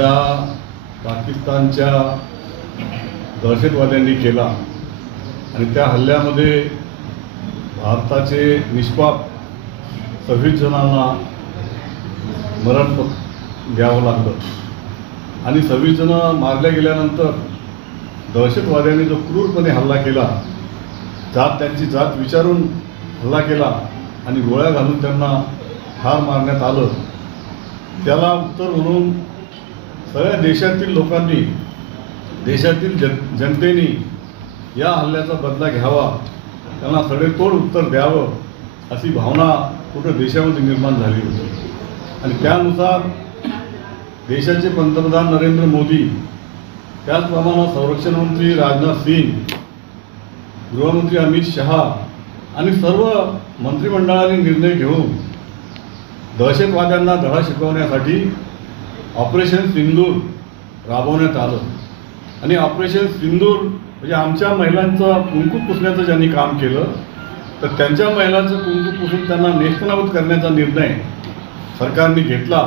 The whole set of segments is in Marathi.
ज्या पाकिस्तानच्या दहशतवाद्यांनी केला आणि त्या हल्ल्यामध्ये भारताचे निष्पाप 26 जणांना मरण द्यावं लागलं आणि 26 जण मारल्या गेल्यानंतर दहशतवाद्यांनी जो क्रूरपणे हल्ला केला, त्यांची जात विचारून हल्ला केला आणि गोळ्या घालून त्यांना ठार मारण्यात आलं, त्याला उत्तर म्हणून सगळ्या देशातील लोकांनी, देशातील जनतेने या हल्ल्याचा बदला घ्यावा, त्यांना सडेतोड उत्तर द्यावं अशी भावना पूर्ण देशामध्ये निर्माण झाली होती. आणि त्यानुसार देशाचे पंतप्रधान नरेंद्र मोदी, त्याचप्रमाणे संरक्षण मंत्री राजनाथ सिंग, गृहमंत्री अमित शहा आणि सर्व मंत्रिमंडळाने निर्णय घेऊन दहशतवाद्यांना धडा शिकवण्यासाठी ऑपरेशन सिंदूर राबवण्यात आलं. आणि ऑपरेशन सिंदूर म्हणजे आमच्या महिलांचं कुंकू पुसण्याचं ज्यांनी काम केलं, तर त्यांच्या महिलांचं कुंकू पुसून त्यांना नेस्तनाबूत करण्याचा निर्णय सरकारने घेतला.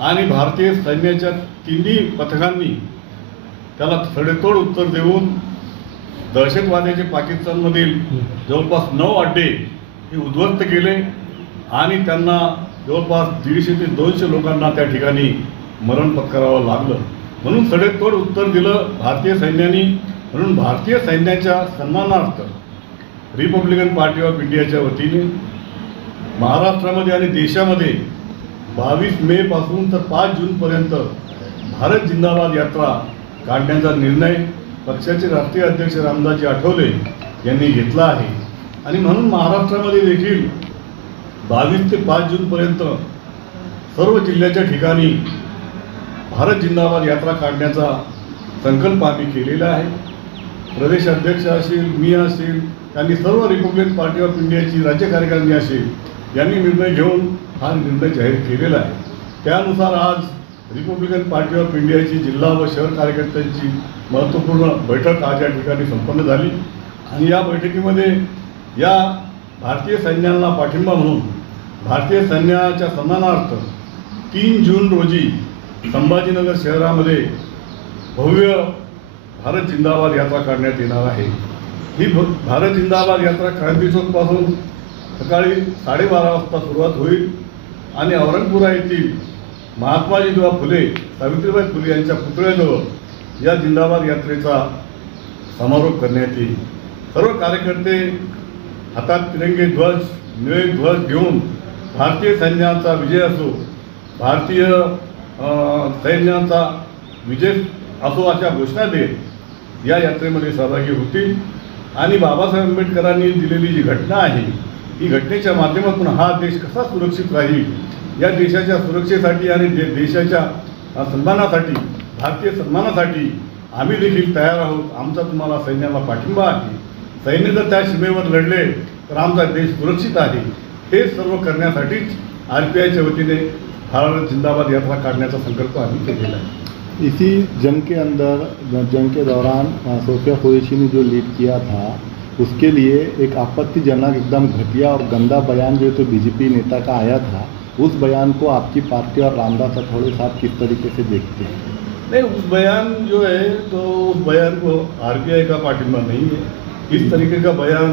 आणि भारतीय सैन्याच्या 3ही पथकांनी त्याला सडेतोड उत्तर देऊन दहशतवाद्याचे पाकिस्तानमधील जवळपास 9 अड्डे हे उद्ध्वस्त केले आणि त्यांना जवळपास 150 ते 200 लोकांना त्या ठिकाणी मरण पत्करावं लागलं. म्हणून सडेतोड उत्तर दिलं भारतीय सैन्याने. म्हणून भारतीय सैन्याच्या सन्मानार्थ रिपब्लिकन पार्टी ऑफ इंडियाच्या वतीने महाराष्ट्रामध्ये आणि देशामध्ये 22 मे पासून तर 5 जूनपर्यंत भारत जिंदाबाद यात्रा काढण्याचा निर्णय पक्षाचे राष्ट्रीय अध्यक्ष रामदासजी आठवले यांनी घेतला आहे. आणि म्हणून महाराष्ट्रामध्ये देखील 22 ते 5 जूनपर्यंत सर्व जिल्ह्याच्या ठिकाणी भारत जिंदाबाद यात्रा काढण्याचा संकल्प आम्ही केलेला आहे. प्रदेश अध्यक्ष असतील, मी असेल, त्यांनी सर्व रिपब्लिकन पार्टी ऑफ इंडियाची राज्य कार्यकारिणी असेल यांनी निर्णय घेऊन हा निर्णय जाहीर केलेला आहे. त्यानुसार आज रिपब्लिकन पार्टी ऑफ इंडियाची जिल्हा व शहर कार्यकर्त्यांची महत्त्वपूर्ण बैठक आज या ठिकाणी संपन्न झाली. आणि या बैठकीमध्ये या भारतीय सैन्याला पाठिंबा म्हणून भारतीय सैन्याच्या सन्मानार्थ 3 जून रोजी संभाजीनगर शहरामध्ये भव्य भारत जिंदाबाद यात्रा काढण्यात येणार आहे. ही भारत जिंदाबाद यात्रा क्रांती चौकपासून सकाळी 12:30 वाजता सुरुवात होईल आणि औरंगपुरा येथील महात्मा ज्योतिबा फुले, सावित्रीबाई फुले यांच्या पुतळ्याजवळ या जिंदाबाद यात्रेचा समारोप करण्यात येईल. सर्व कार्यकर्ते हातात तिरंगे ध्वज, निळे ध्वज घेऊन भारतीय सैन्याचा विजय असो, भारतीय सैन्याचा विजय असो अशा घोषणा देत या यात्रेमध्ये सहभागी होतील. आणि बाबासाहेब आंबेडकरांनी दिलेली जी घटना आहे, ही घटनेच्या माध्यमातून हा देश कसा सुरक्षित राहील, या देशाच्या सुरक्षेसाठी आणि देशाच्या सन्मानासाठी, भारतीय सन्मानासाठी आम्ही देखील तयार आहोत. आमचा तुम्हाला सैन्याला पाठिंबा आहे. सैन्य जर त्या सीमेवर लढले तर आमचा देश सुरक्षित आहे. हे सर्व करण्यासाठीच RPIच्या वतीने भारत जिंदाबाद यात्रा काढण्याचा संकल्प आम्ही केलेला आहे. इसी जंग के अंदर, जंग के दौरान सोफिया कुरैशी ने जो लीड किया था, उसके लिए एक आपत्तिजनक, एकदम घटिया और गंदा बयान जो तो BJP नेता का आया था, उस बयान को आपकी पार्टी और रामदास अठौड़े साहब किस तरीके से देखते हैं? नहीं, उस बयान जो है तो उस बयान को RPI का पाठिंबा नहीं है. इस तरीके का बयान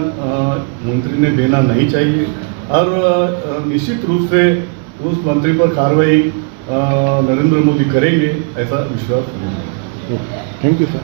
मंत्री ने देना नहीं चाहिए और निश्चित रूप से उस मंत्री पर कार्रवाई नरेंद्र मोदी करेंगे, ऐसा विश्वास है. Thank you sir.